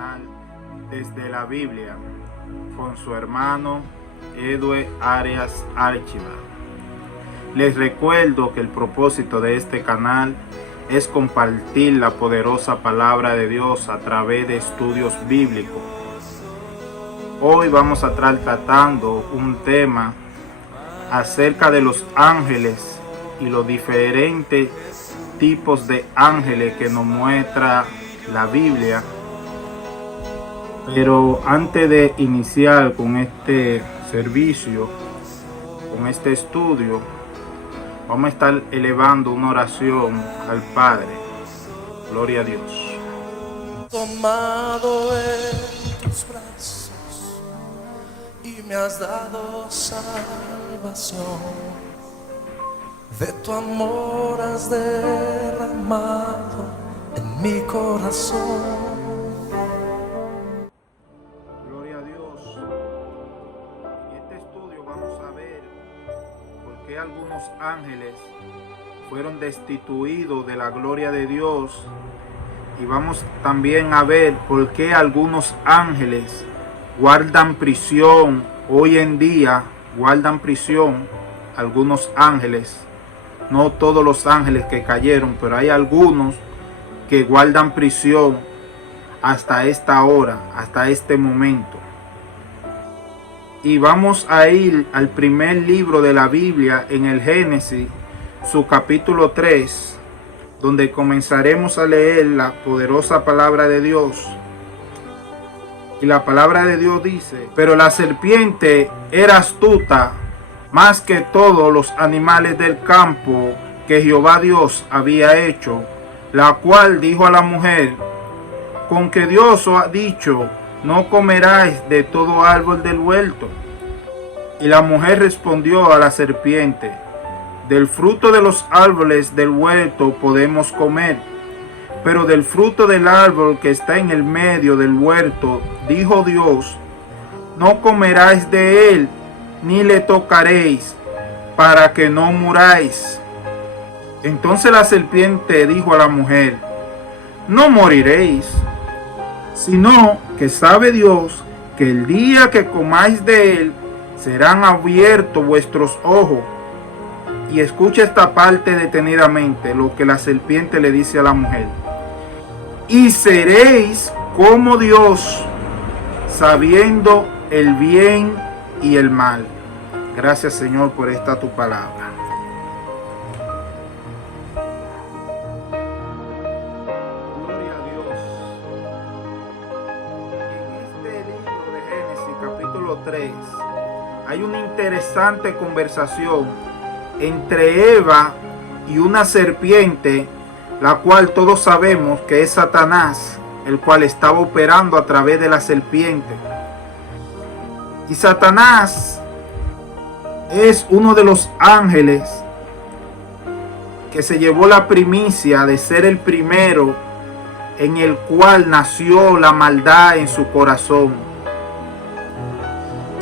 canal Desde la Biblia con su hermano Edwin Arias Archiva. Les recuerdo que el propósito de este canal es compartir la poderosa palabra de Dios a través de estudios bíblicos. Hoy vamos a estar tratando un tema acerca de los ángeles y los diferentes tipos de ángeles que nos muestra la Biblia. Pero antes de iniciar con este servicio, con este estudio, vamos a estar elevando una oración al Padre. Gloria a Dios. Tomado en tus brazos y me has dado salvación. De tu amor has derramado en mi corazón. Gloria a Dios. En este estudio vamos a ver por qué algunos ángeles fueron destituidos de la gloria de Dios. Y vamos también a ver por qué algunos ángeles guardan prisión. Hoy en día guardan prisión algunos ángeles. No todos los ángeles que cayeron, pero hay algunos que guardan prisión hasta esta hora, hasta este momento. Y vamos a ir al primer libro de la Biblia, en el Génesis, su capítulo 3, donde comenzaremos a leer la poderosa palabra de Dios. Y la palabra de Dios dice: pero la serpiente era astuta más que todos los animales del campo que Jehová Dios había hecho, la cual dijo a la mujer: con que Dios os ha dicho, no comeráis de todo árbol del huerto. Y la mujer respondió a la serpiente: del fruto de los árboles del huerto podemos comer, pero del fruto del árbol que está en el medio del huerto, dijo Dios, no comeráis de él, ni le tocaréis, para que no muráis. Entonces la serpiente dijo a la mujer: no moriréis, sino que sabe Dios que el día que comáis de él, serán abiertos vuestros ojos. Y escucha esta parte detenidamente, lo que la serpiente le dice a la mujer: y seréis como Dios, sabiendo el bien y el mal. Gracias, Señor, por esta tu palabra. Gloria a Dios. En este libro de Génesis, capítulo 3, hay una interesante conversación entre Eva y una serpiente, la cual todos sabemos que es Satanás, el cual estaba operando a través de la serpiente. Y Satanás es uno de los ángeles que se llevó la primicia de ser el primero en el cual nació la maldad en su corazón.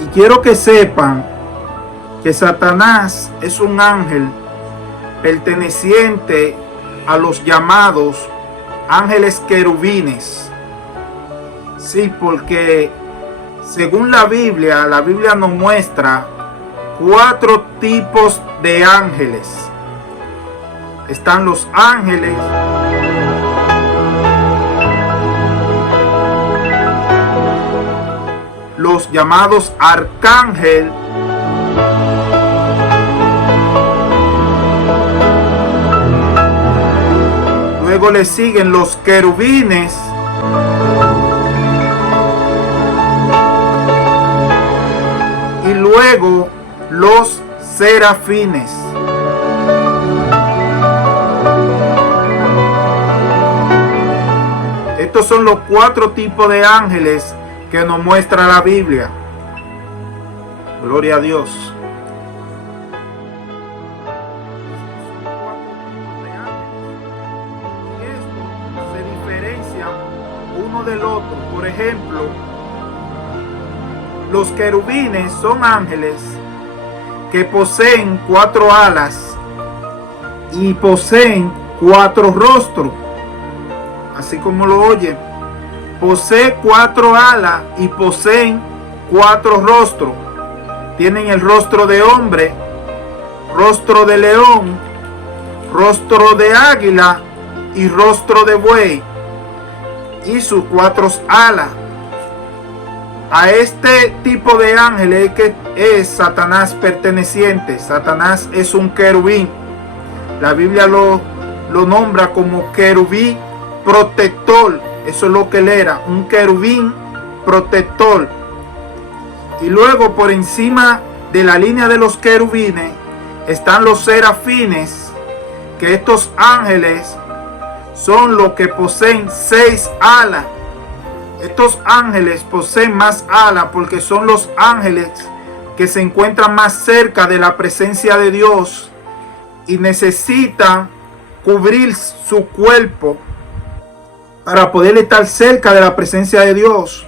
Y quiero que sepan que Satanás es un ángel perteneciente a los llamados ángeles querubines. Sí, porque según la Biblia nos muestra 4 tipos de ángeles. Están los ángeles los llamados arcángel, luego le siguen los querubines, y luego los serafines. Estos son los 4 tipos de ángeles que nos muestra la Biblia. Gloria a Dios. Y esto se diferencia uno del otro. Por ejemplo, los querubines son ángeles que poseen 4 alas y poseen 4 rostros, así como lo oyen. posee 4 alas y poseen 4 rostros. Tienen el rostro de hombre, rostro de león, rostro de águila y rostro de buey, y sus 4 alas. A este tipo de ángeles que es Satanás perteneciente. Satanás es un querubín. La Biblia lo nombra como querubín protector. Eso es lo que él era, un querubín protector. Y luego por encima de la línea de los querubines están los serafines, que estos ángeles son los que poseen 6 alas. Estos ángeles poseen más alas porque son los ángeles que se encuentran más cerca de la presencia de Dios y necesitan cubrir su cuerpo para poder estar cerca de la presencia de Dios.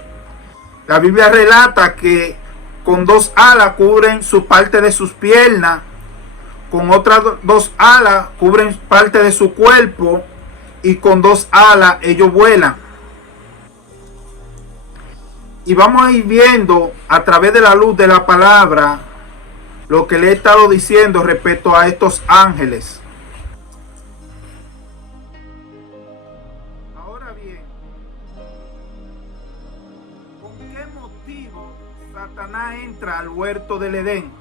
La Biblia relata que con 2 alas cubren su parte de sus piernas, con otras 2 alas cubren parte de su cuerpo y con 2 alas ellos vuelan. Y vamos a ir viendo a través de la luz de la palabra lo que le he estado diciendo respecto a estos ángeles. Ahora bien, ¿con qué motivo Satanás entra al huerto del Edén?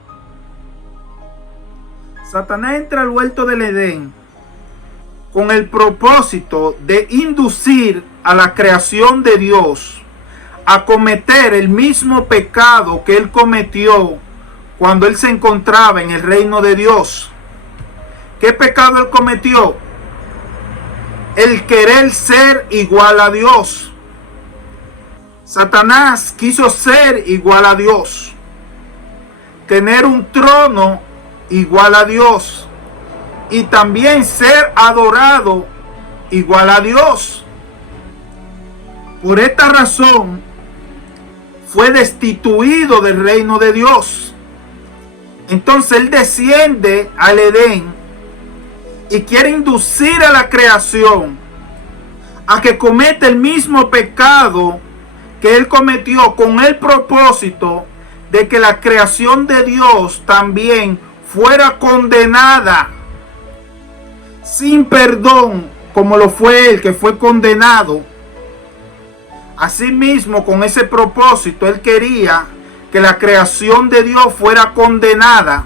Satanás entra al huerto del Edén con el propósito de inducir a la creación de Dios a cometer el mismo pecado que él cometió cuando él se encontraba en el reino de Dios. ¿Qué pecado él cometió? El querer ser igual a Dios. Satanás quiso ser igual a Dios, tener un trono igual a Dios y también ser adorado igual a Dios. Por esta razón fue destituido del reino de Dios. Entonces él desciende al Edén y quiere inducir a la creación a que cometa el mismo pecado que él cometió, con el propósito de que la creación de Dios también fuera condenada sin perdón, como lo fue él, que fue condenado. Asimismo, con ese propósito, él quería que la creación de Dios fuera condenada.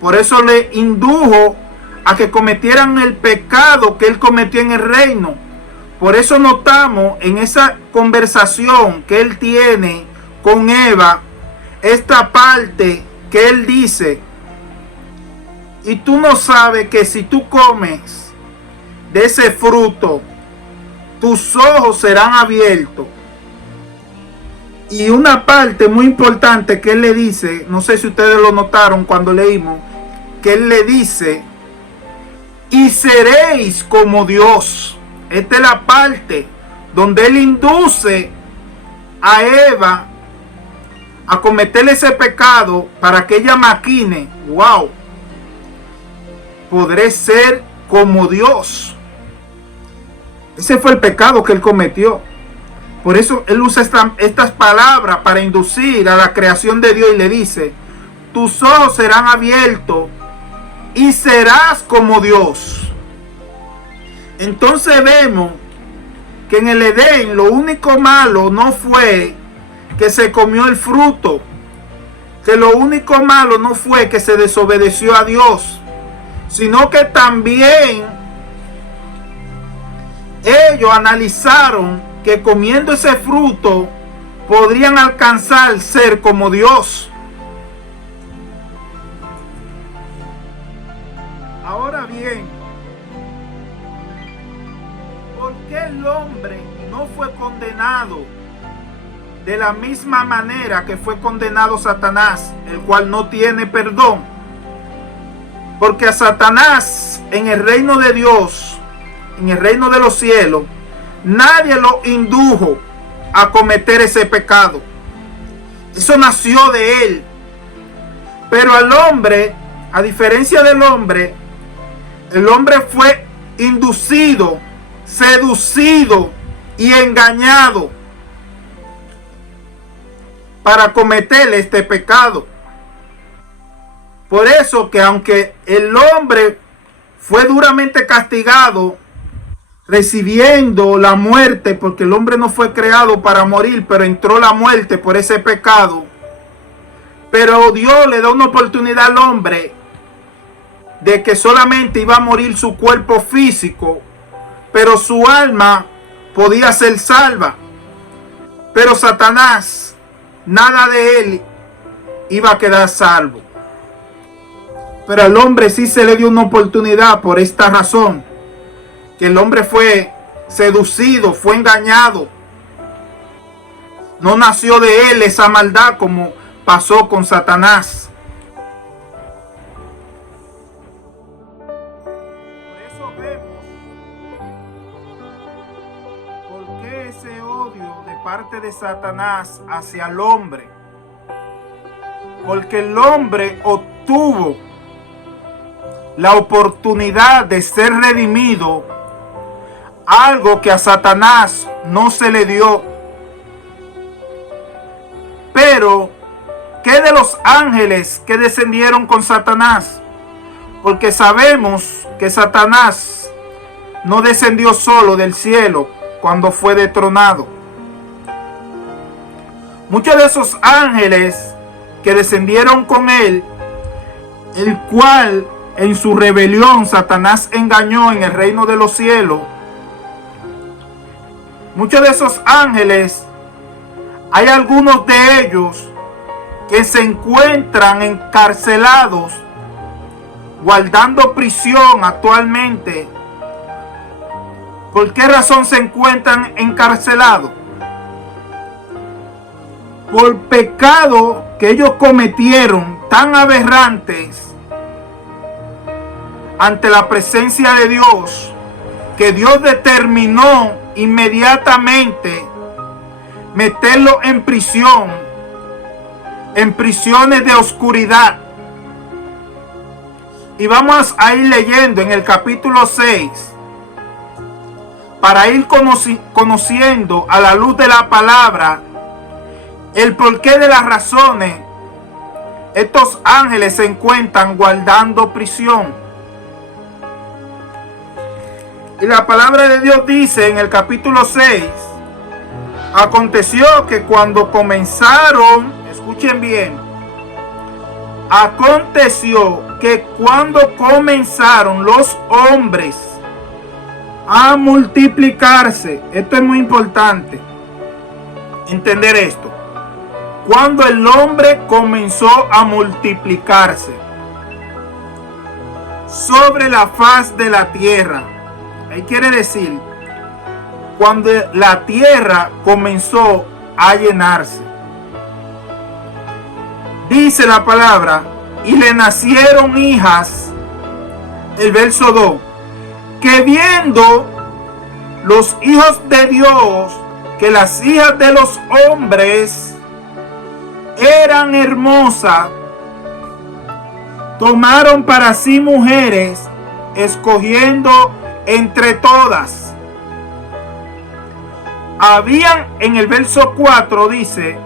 Por eso le indujo a que cometieran el pecado que él cometió en el reino. Por eso notamos en esa conversación que él tiene con Eva, esta parte que él dice: y tú no sabes que si tú comes de ese fruto, tus ojos serán abiertos. Y una parte muy importante que él le dice, no sé si ustedes lo notaron cuando leímos, que él le dice: y seréis como Dios. Esta es la parte donde él induce a Eva a cometer ese pecado para que ella maquine: wow, podré ser como Dios. Ese fue el pecado que él cometió. Por eso él usa estas palabras para inducir a la creación de Dios y le dice: tus ojos serán abiertos y serás como Dios. Entonces vemos que en el Edén lo único malo no fue que se comió el fruto, que lo único malo no fue que se desobedeció a Dios, sino que también ellos analizaron que comiendo ese fruto podrían alcanzar ser como Dios. Ahora bien, ¿por qué el hombre no fue condenado de la misma manera que fue condenado Satanás, el cual no tiene perdón? Porque a Satanás en el reino de Dios, en el reino de los cielos, nadie lo indujo a cometer ese pecado. Eso nació de él. Pero al hombre, a diferencia del hombre, el hombre fue inducido, seducido y engañado para cometer este pecado. Por eso que aunque el hombre fue duramente castigado, recibiendo la muerte, porque el hombre no fue creado para morir, pero entró la muerte por ese pecado. Pero Dios le da una oportunidad al hombre de que solamente iba a morir su cuerpo físico, pero su alma podía ser salva. Pero Satanás, nada de él iba a quedar salvo. Pero al hombre sí se le dio una oportunidad por esta razón, que el hombre fue seducido, fue engañado. No nació de él esa maldad como pasó con Satanás. Por eso vemos por qué ese odio de parte de Satanás hacia el hombre. Porque el hombre obtuvo la oportunidad de ser redimido, algo que a Satanás no se le dio. Pero, ¿qué de los ángeles que descendieron con Satanás? Porque sabemos que Satanás no descendió solo del cielo cuando fue destronado. Muchos de esos ángeles que descendieron con él, el cual en su rebelión Satanás engañó en el reino de los cielos. Muchos de esos ángeles, hay algunos de ellos que se encuentran encarcelados, guardando prisión actualmente. ¿Por qué razón se encuentran encarcelados? Por pecado que ellos cometieron tan aberrantes ante la presencia de Dios, que Dios determinó inmediatamente meterlo en prisión, en prisiones de oscuridad. Y vamos a ir leyendo en el capítulo 6 para ir conociendo a la luz de la palabra el porqué de las razones estos ángeles se encuentran guardando prisión. Y la palabra de Dios dice en el capítulo 6, aconteció que cuando comenzaron, escuchen bien, aconteció que cuando comenzaron los hombres a multiplicarse, esto es muy importante, entender esto, cuando el hombre comenzó a multiplicarse sobre la faz de la tierra, ahí quiere decir, cuando la tierra comenzó a llenarse. Dice la palabra, y le nacieron hijas, el verso 2, que viendo los hijos de Dios, que las hijas de los hombres eran hermosas, tomaron para sí mujeres, escogiendo entre todas. Habían, en el verso 4 dice,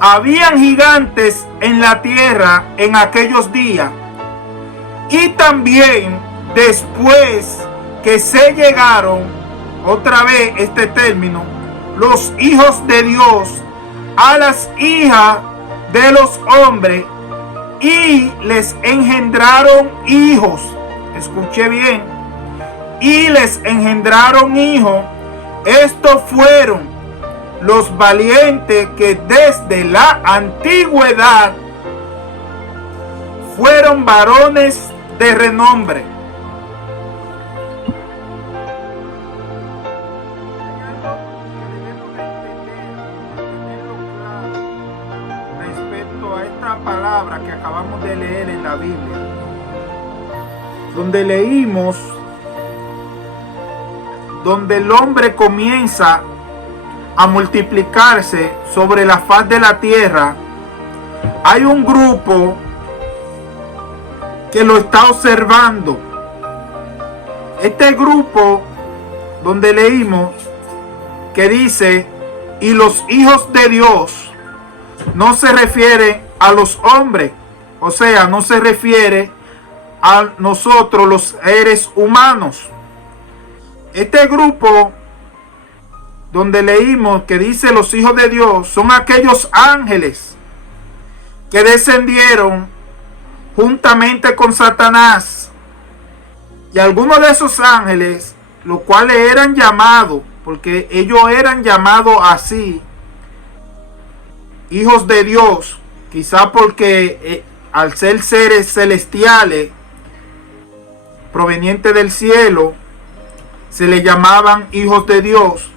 habían gigantes en la tierra en aquellos días, y también después que se llegaron, otra vez este término, los hijos de Dios a las hijas de los hombres, y les engendraron hijos. Escuche bien, y les engendraron hijos. Estos fueron los valientes que desde la antigüedad fueron varones de renombre. Respecto a esta palabra que acabamos de leer en la Biblia, donde leímos, donde el hombre comienza a multiplicarse sobre la faz de la tierra, hay un grupo que lo está observando. Este grupo donde leímos que dice, y los hijos de Dios, no se refiere a los hombres, o sea, no se refiere a nosotros los seres humanos. Este grupo donde leímos que dice los hijos de Dios son aquellos ángeles que descendieron juntamente con Satanás. Y algunos de esos ángeles, los cuales eran llamados, porque ellos eran llamados así, hijos de Dios, quizá porque al ser seres celestiales provenientes del cielo, se le llamaban hijos de Dios.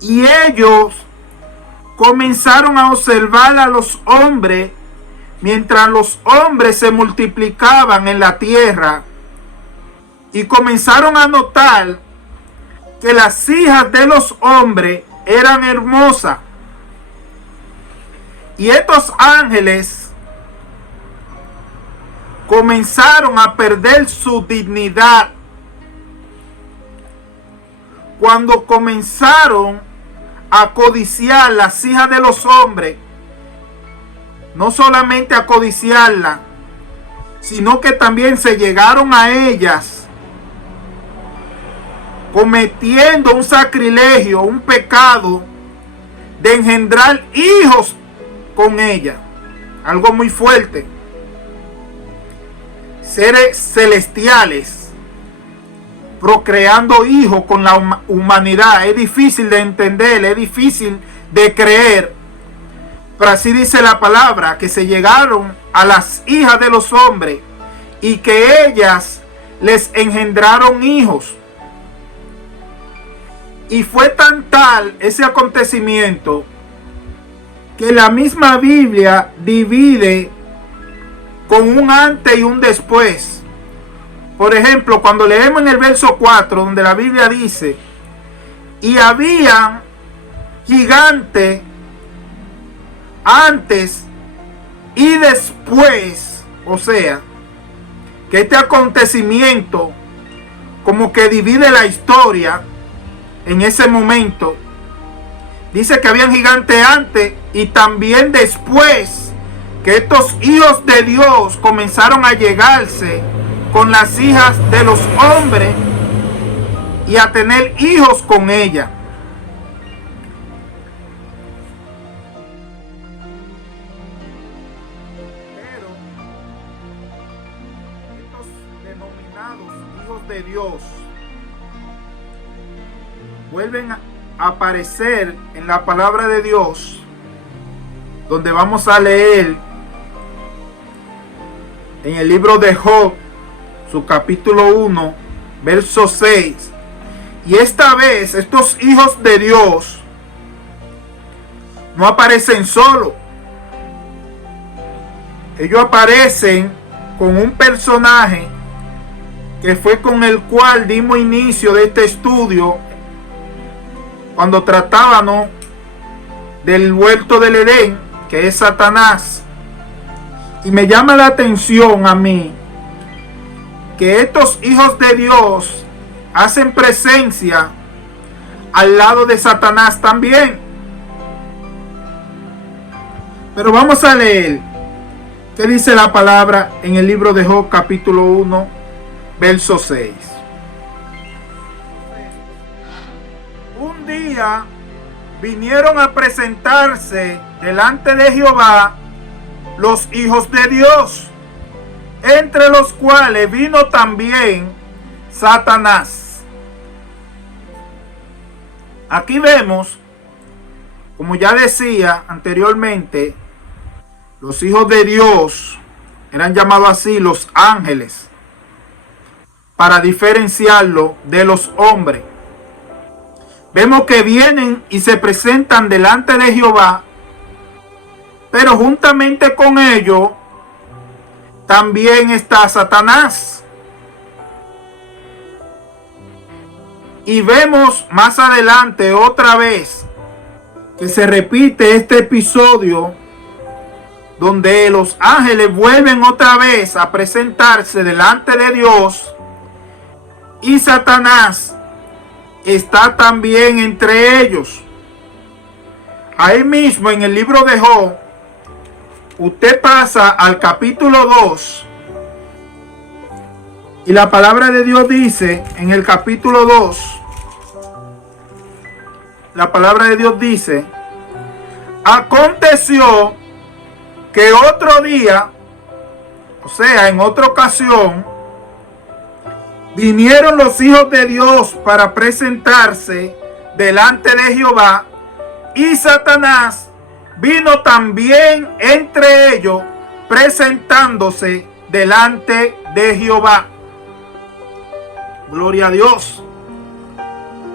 Y ellos comenzaron a observar a los hombres mientras los hombres se multiplicaban en la tierra, y comenzaron a notar que las hijas de los hombres eran hermosas. Y estos ángeles comenzaron a perder su dignidad cuando comenzaron a codiciar las hijas de los hombres. No solamente a codiciarlas, sino que también se llegaron a ellas, cometiendo un sacrilegio, un pecado de engendrar hijos con ella. Algo muy fuerte. Seres celestiales procreando hijos con la humanidad. Es difícil de entender, es difícil de creer. Pero así dice la palabra, que se llegaron a las hijas de los hombres y que ellas les engendraron hijos. Y fue tan tal ese acontecimiento que la misma Biblia divide con un antes y un después. Por ejemplo, cuando leemos en el verso 4, donde la Biblia dice, y había gigante antes y después, o sea, que este acontecimiento como que divide la historia. En ese momento dice que habían gigantes antes y también después, que estos hijos de Dios comenzaron a llegarse con las hijas de los hombres y a tener hijos con ellas. Pero estos denominados hijos de Dios vuelven a aparecer en la palabra de Dios, donde vamos a leer en el libro de Job, su capítulo 1, verso 6. Y esta vez estos hijos de Dios no aparecen solos. Ellos aparecen con un personaje que fue con el cual dimos inicio de este estudio cuando tratábamos del huerto del Edén, que es Satanás. Y me llama la atención a mí que estos hijos de Dios hacen presencia al lado de Satanás también. Pero vamos a leer qué dice la palabra en el libro de Job, capítulo 1, verso 6. Un día vinieron a presentarse delante de Jehová los hijos de Dios, entre los cuales vino también Satanás. Aquí vemos, como ya decía anteriormente, los hijos de Dios eran llamados así los ángeles, para diferenciarlo de los hombres. Vemos que vienen y se presentan delante de Jehová, pero juntamente con ellos también está Satanás. Y vemos más adelante otra vez que se repite este episodio donde los ángeles vuelven otra vez a presentarse delante de Dios y Satanás está también entre ellos. Ahí mismo en el libro de Job, usted pasa al capítulo 2 y la palabra de Dios dice en el capítulo 2, la palabra de Dios dice: aconteció que otro día, o sea, en otra ocasión, vinieron los hijos de Dios para presentarse delante de Jehová, y Satanás vino también entre ellos, presentándose delante de Jehová. Gloria a Dios.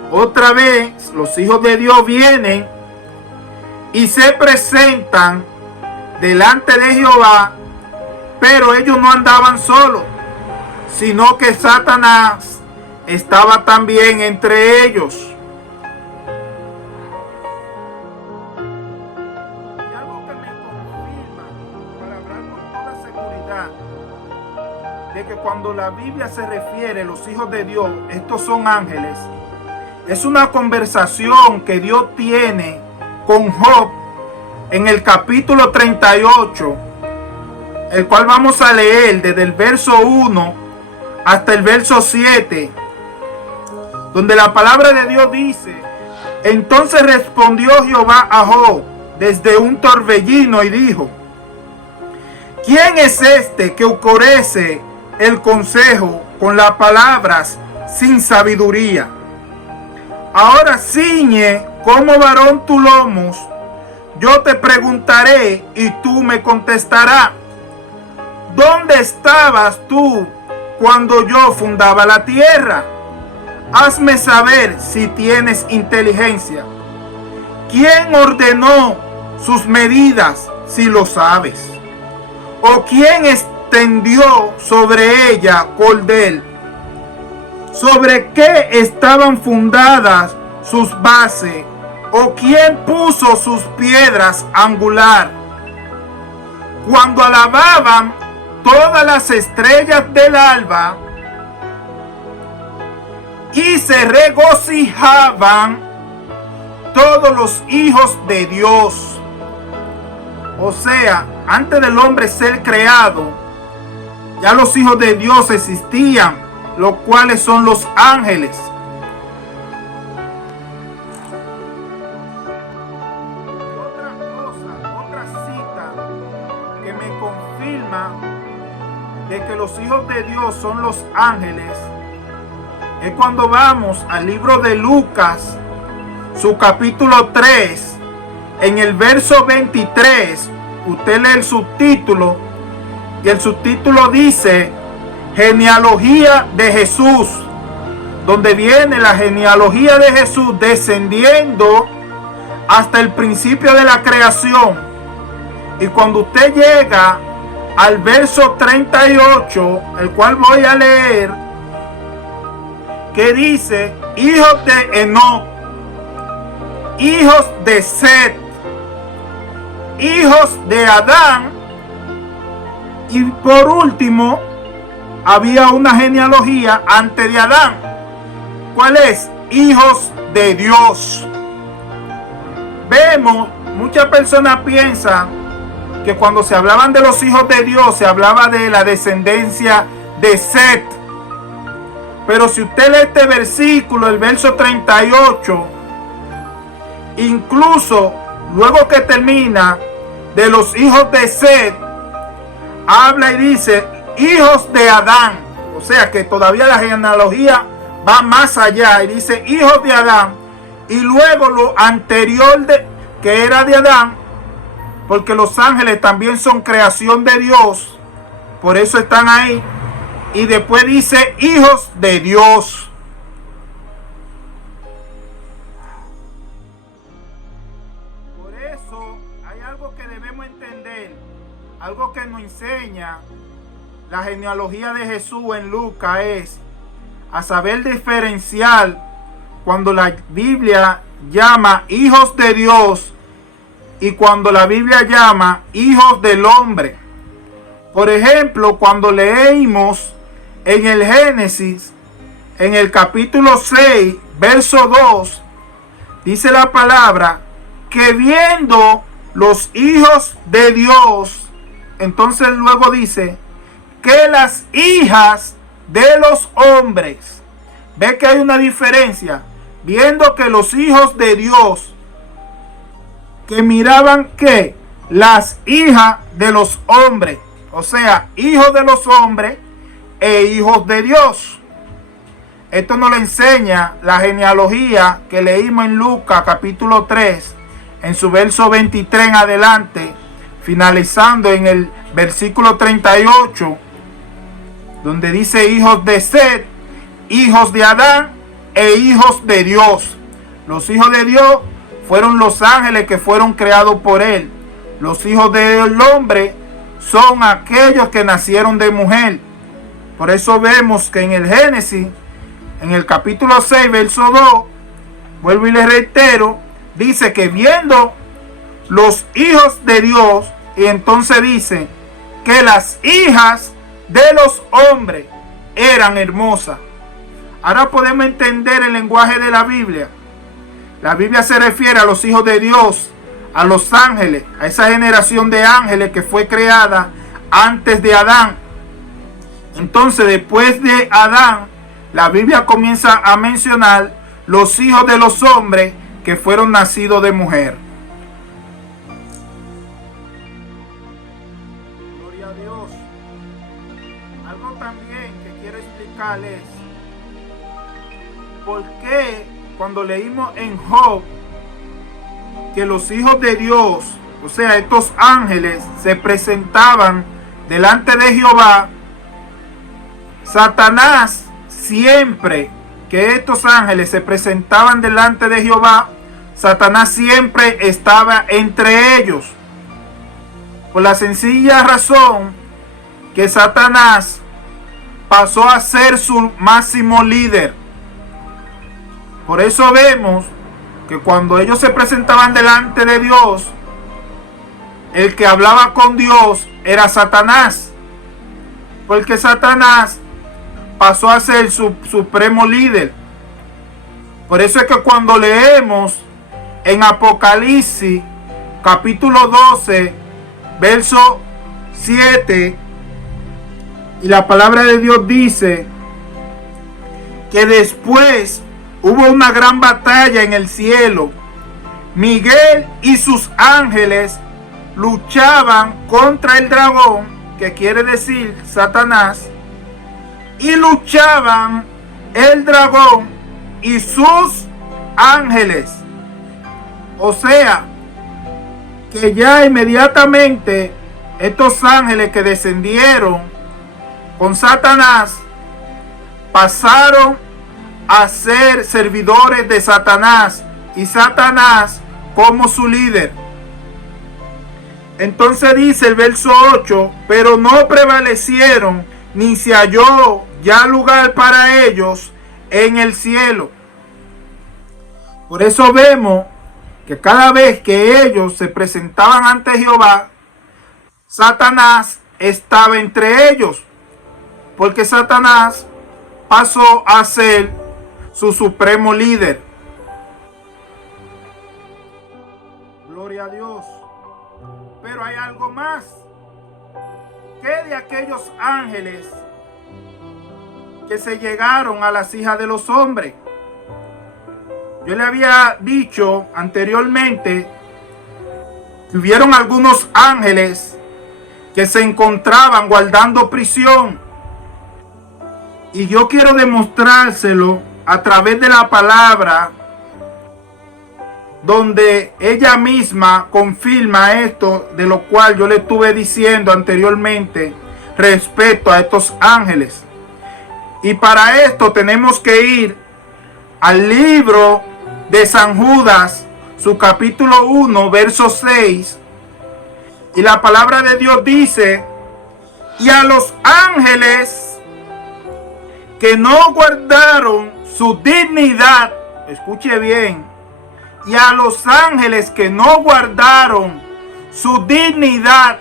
Otra vez los hijos de Dios vienen y se presentan delante de Jehová, pero ellos no andaban solos, sino que Satanás estaba también entre ellos. Y algo que me confirma, para hablar con toda seguridad, de que cuando la Biblia se refiere a los hijos de Dios, estos son ángeles, es una conversación que Dios tiene con Job en el capítulo 38, el cual vamos a leer desde el verso 1 hasta el verso 7, donde la palabra de Dios dice: entonces respondió Jehová a Job desde un torbellino y dijo: ¿quién es este que oscurece el consejo con las palabras sin sabiduría? Ahora ciñe como varón tus lomos, yo te preguntaré y tú me contestarás. ¿Dónde estabas tú cuando yo fundaba la tierra? Hazme saber si tienes inteligencia. ¿Quién ordenó sus medidas, si lo sabes? ¿O quién extendió sobre ella cordel? ¿Sobre qué estaban fundadas sus bases? ¿O quién puso sus piedras angular? Cuando alababan todas las estrellas del alba y se regocijaban todos los hijos de Dios. O sea, antes del hombre ser creado, ya los hijos de Dios existían, los cuales son los ángeles. Otra cita que me confirma de que los hijos de Dios son los ángeles es cuando vamos al libro de Lucas, su capítulo 3, en el verso 23. Usted lee el subtítulo y el subtítulo dice: genealogía de Jesús, donde viene la genealogía de Jesús descendiendo hasta el principio de la creación. Y cuando usted llega al verso 38, el cual voy a leer, que dice: hijos de Enoc, hijos de Set, hijos de Adán, y por último había una genealogía antes de Adán. ¿Cuál es? Hijos de Dios. Vemos, muchas personas piensan que cuando se hablaban de los hijos de Dios se hablaba de la descendencia de Set. Pero si usted lee este versículo, el verso 38, incluso luego que termina de los hijos de Set, habla y dice hijos de Adán. O sea que todavía la genealogía va más allá y dice hijos de Adán, y luego lo anterior que era de Adán, porque los ángeles también son creación de Dios, por eso están ahí, y después dice hijos de Dios. Por eso hay algo que debemos entender, algo que nos enseña la genealogía de Jesús en Lucas, es a saber diferenciar cuando la Biblia llama hijos de Dios y cuando la Biblia llama hijos del hombre. Por ejemplo, cuando leímos en el Génesis, en el capítulo 6, verso 2, dice la palabra que viendo los hijos de Dios, entonces luego dice que las hijas de los hombres, ve que hay una diferencia, viendo que los hijos de Dios, que miraban que las hijas de los hombres, o sea, hijos de los hombres e hijos de Dios. Esto nos lo enseña la genealogía que leímos en Lucas capítulo 3, en su verso 23 en adelante, finalizando en el versículo 38, donde dice hijos de Set, hijos de Adán e hijos de Dios. Los hijos de Dios fueron los ángeles que fueron creados por él. Los hijos del hombre son aquellos que nacieron de mujer. Por eso vemos que en el Génesis, en el capítulo 6, verso 2, vuelvo y les reitero, dice que viendo los hijos de Dios, y entonces dice que las hijas de los hombres eran hermosas. Ahora podemos entender el lenguaje de la Biblia. La Biblia se refiere a los hijos de Dios, a los ángeles, a esa generación de ángeles que fue creada antes de Adán. Entonces, después de Adán, la Biblia comienza a mencionar los hijos de los hombres que fueron nacidos de mujer. Gloria a Dios. Algo también que quiero explicarles, ¿por qué cuando leímos en Job que los hijos de Dios, o sea, estos ángeles, se presentaban delante de Jehová? Satanás, siempre que estos ángeles se presentaban delante de Jehová, Satanás siempre estaba entre ellos, por la sencilla razón que Satanás pasó a ser su máximo líder. Por eso vemos que cuando ellos se presentaban delante de Dios, el que hablaba con Dios era Satanás, porque Satanás pasó a ser su supremo líder. Por eso es que cuando leemos en Apocalipsis capítulo 12, verso 7, y la palabra de Dios dice que después hubo una gran batalla en el cielo. Miguel y sus ángeles luchaban contra el dragón, que quiere decir Satanás, y luchaban el dragón y sus ángeles. O sea, que ya inmediatamente estos ángeles que descendieron con Satanás pasaron a ser servidores de Satanás, y Satanás como su líder. Entonces dice el verso 8, pero no prevalecieron, ni se halló ya lugar para ellos en el cielo. Por eso vemos que cada vez que ellos se presentaban ante Jehová, Satanás estaba entre ellos, porque Satanás pasó a ser su supremo líder. Gloria a Dios. Pero hay algo más. ¿Qué de aquellos ángeles que se llegaron a las hijas de los hombres? Yo le había dicho anteriormente que hubieron algunos ángeles que se encontraban guardando prisión. Y yo quiero demostrárselo a través de la palabra, donde ella misma confirma esto de lo cual yo le estuve diciendo anteriormente respecto a estos ángeles. Y para esto tenemos que ir al libro de San Judas, su capítulo 1, verso 6. Y la palabra de Dios dice: y a los ángeles que no guardaron su dignidad, escuche bien, y a los ángeles que no guardaron su dignidad,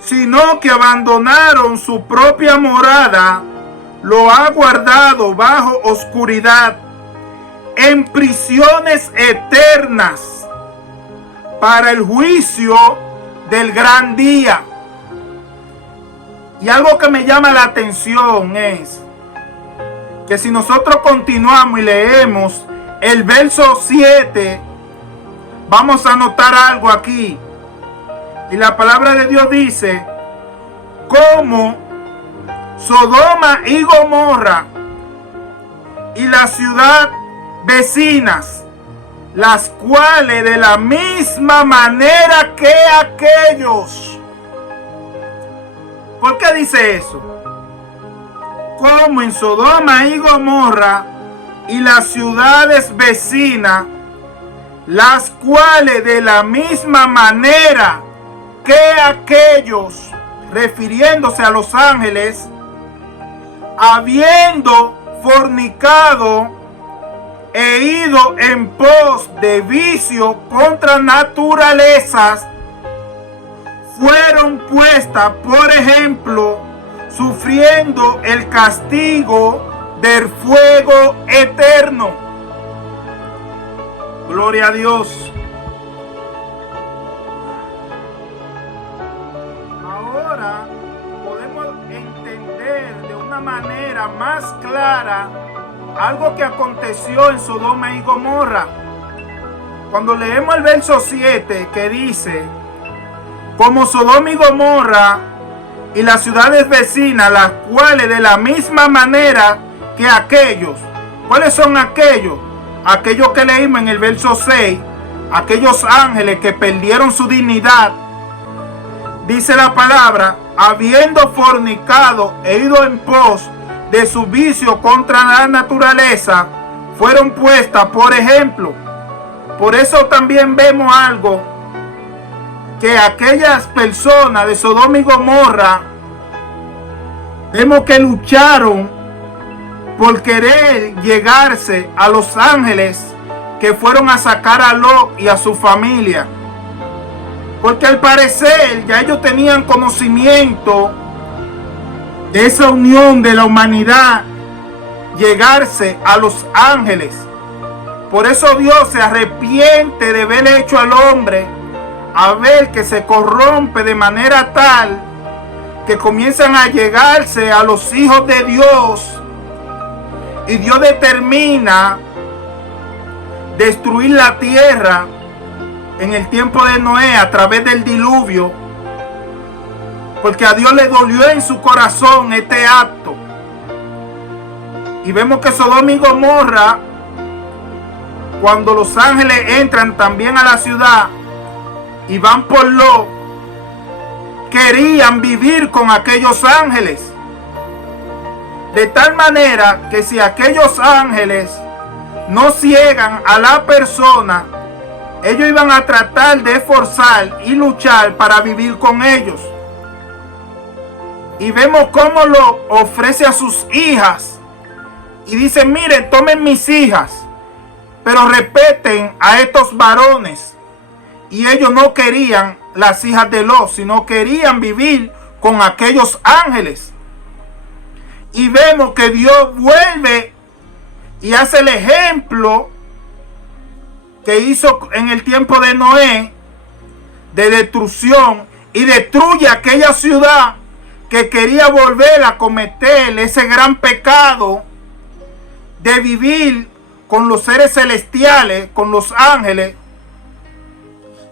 sino que abandonaron su propia morada, lo ha guardado bajo oscuridad, en prisiones eternas, para el juicio del gran día. Y algo que me llama la atención es que si nosotros continuamos y leemos el verso 7, vamos a notar algo aquí. Y la palabra de Dios dice, como Sodoma y Gomorra y la ciudad vecinas, las cuales de la misma manera que aquellos. ¿Por qué dice eso? Como en Sodoma y Gomorra y las ciudades vecinas, las cuales de la misma manera que aquellos, refiriéndose a los ángeles, habiendo fornicado e ido en pos de vicio contra naturalezas, fueron puestas, por ejemplo, sufriendo el castigo del fuego eterno. Gloria a Dios. Ahora podemos entender de una manera más clara algo que aconteció en Sodoma y Gomorra. Cuando leemos el verso 7 que dice, como Sodoma y Gomorra y las ciudades vecinas, las cuales de la misma manera que aquellos. ¿Cuáles son aquellos? Aquellos que leímos en el verso 6, aquellos ángeles que perdieron su dignidad. Dice la palabra, habiendo fornicado e ido en pos de su vicio contra la naturaleza, fueron puestas, por ejemplo. Por eso también vemos algo, que aquellas personas de Sodoma y Gomorra, vemos que lucharon por querer llegarse a los ángeles que fueron a sacar a Lot y a su familia. Porque al parecer ya ellos tenían conocimiento de esa unión de la humanidad, llegarse a los ángeles. Por eso Dios se arrepiente de haber hecho al hombre, a ver que se corrompe de manera tal que comienzan a llegarse a los hijos de Dios. Y Dios determina destruir la tierra en el tiempo de Noé a través del diluvio, porque a Dios le dolió en su corazón este acto. Y vemos que Sodoma y Gomorra, cuando los ángeles entran también a la ciudad y van por Lot, querían vivir con aquellos ángeles. De tal manera que si aquellos ángeles no ciegan a la persona, ellos iban a tratar de esforzar y luchar para vivir con ellos. Y vemos cómo lo ofrece a sus hijas. Y dice, miren, tomen mis hijas, pero respeten a estos varones. Y ellos no querían las hijas de Lot, sino querían vivir con aquellos ángeles. Y vemos que Dios vuelve y hace el ejemplo que hizo en el tiempo de Noé, de destrucción, y destruye aquella ciudad que quería volver a cometer ese gran pecado de vivir con los seres celestiales, con los ángeles.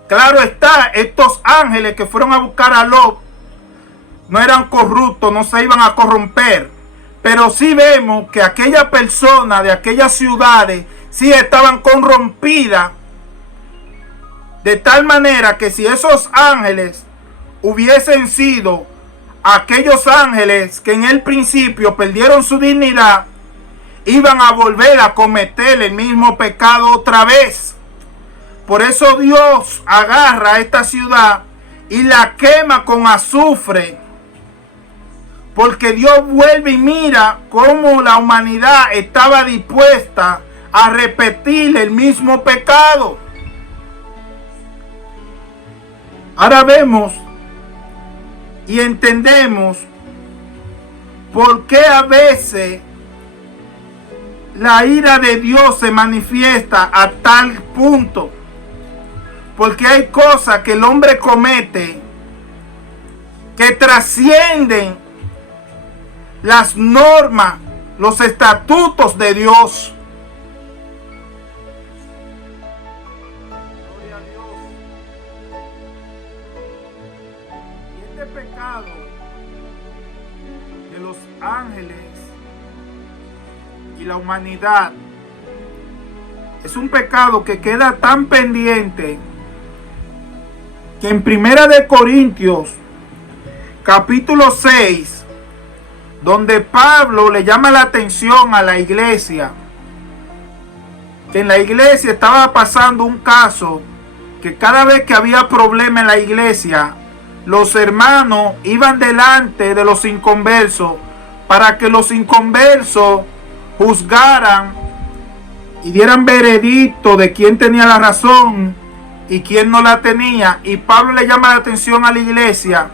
Claro está, estos ángeles que fueron a buscar a Lot no eran corruptos, no se iban a corromper. Pero sí vemos que aquella persona de aquellas ciudades sí estaban corrompidas, de tal manera que si esos ángeles hubiesen sido aquellos ángeles que en el principio perdieron su dignidad, iban a volver a cometer el mismo pecado otra vez. Por eso Dios agarra a esta ciudad y la quema con azufre, porque Dios vuelve y mira cómo la humanidad estaba dispuesta a repetir el mismo pecado. Ahora vemos y entendemos ¿por qué a veces la ira de Dios se manifiesta a tal punto? Porque hay cosas que el hombre comete que trascienden las normas, los estatutos de Dios. Gloria a Dios. Y este pecado de los ángeles y la humanidad es un pecado que queda tan pendiente que en Primera de Corintios capítulo 6, donde Pablo le llama la atención a la iglesia, que en la iglesia estaba pasando un caso, que cada vez que había problema en la iglesia, los hermanos iban delante de los inconversos para que los inconversos juzgaran y dieran veredicto de quién tenía la razón y quién no la tenía. Y Pablo le llama la atención a la iglesia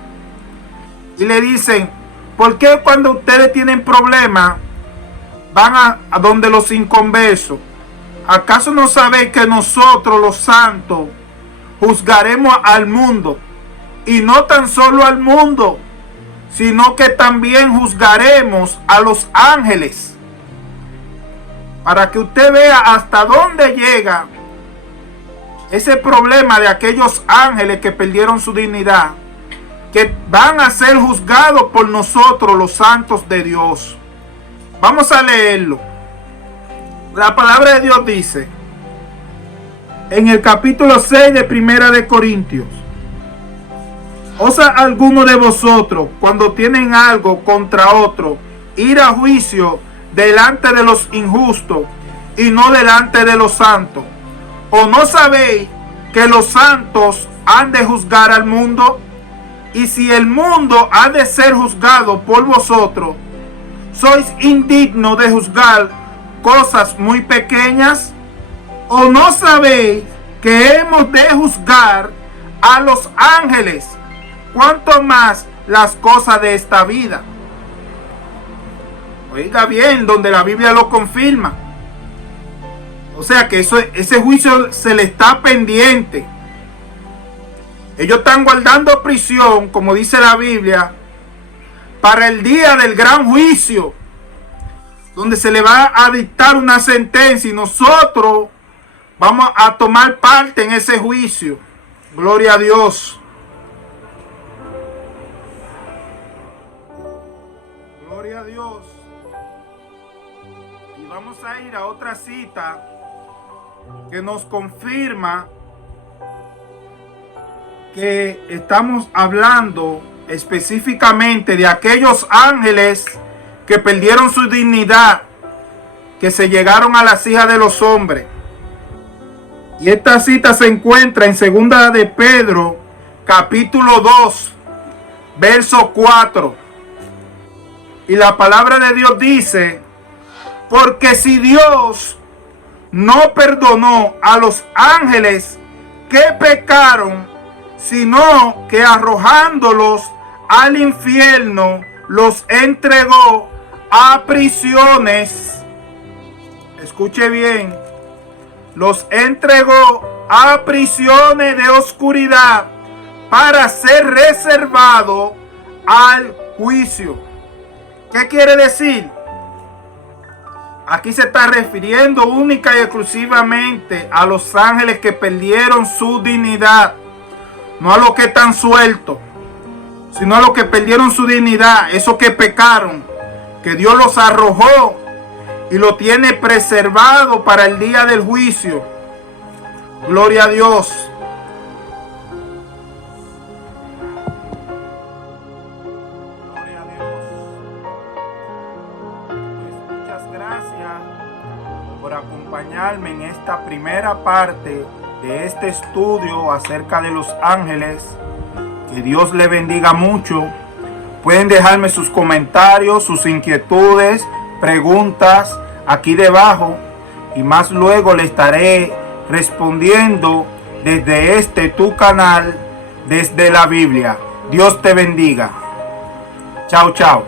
y le dicen: ¿por qué cuando ustedes tienen problemas van a donde los inconversos? ¿Acaso no sabéis que nosotros los santos juzgaremos al mundo? Y no tan solo al mundo, sino que también juzgaremos a los ángeles. Para que usted vea hasta dónde llega ese problema de aquellos ángeles que perdieron su dignidad, que van a ser juzgados por nosotros los santos de Dios. Vamos a leerlo. La palabra de Dios dice en el capítulo 6 de Primera de Corintios: ¿osa alguno de vosotros, cuando tienen algo contra otro, ir a juicio delante de los injustos y no delante de los santos? ¿O no sabéis que los santos han de juzgar al mundo? Y si el mundo ha de ser juzgado por vosotros, ¿sois indignos de juzgar cosas muy pequeñas? ¿O no sabéis que hemos de juzgar a los ángeles? ¿Cuánto más las cosas de esta vida? Oiga bien, donde la Biblia lo confirma. O sea que ese juicio se le está pendiente. Ellos están guardando prisión, como dice la Biblia, para el día del gran juicio, donde se le va a dictar una sentencia y nosotros vamos a tomar parte en ese juicio. Gloria a Dios. Gloria a Dios. Y vamos a ir a otra cita que nos confirma que estamos hablando específicamente de aquellos ángeles que perdieron su dignidad, que se llegaron a las hijas de los hombres. Y esta cita se encuentra en Segunda de Pedro, capítulo 2, verso 4. Y la palabra de Dios dice: porque si Dios no perdonó a los ángeles que pecaron, sino que arrojándolos al infierno los entregó a prisiones. Escuche bien, los entregó a prisiones de oscuridad para ser reservado al juicio. ¿Qué quiere decir? Aquí se está refiriendo única y exclusivamente a los ángeles que perdieron su dignidad, no a los que están sueltos, sino a los que perdieron su dignidad, esos que pecaron, que Dios los arrojó y lo tiene preservado para el día del juicio. Gloria a Dios. Gloria a Dios. Pues muchas gracias por acompañarme en esta primera parte de este estudio acerca de los ángeles. Que Dios le bendiga mucho. Pueden dejarme sus comentarios, sus inquietudes, preguntas aquí debajo, y más luego le estaré respondiendo desde tu canal, desde la Biblia. Dios te bendiga. Chao, chao.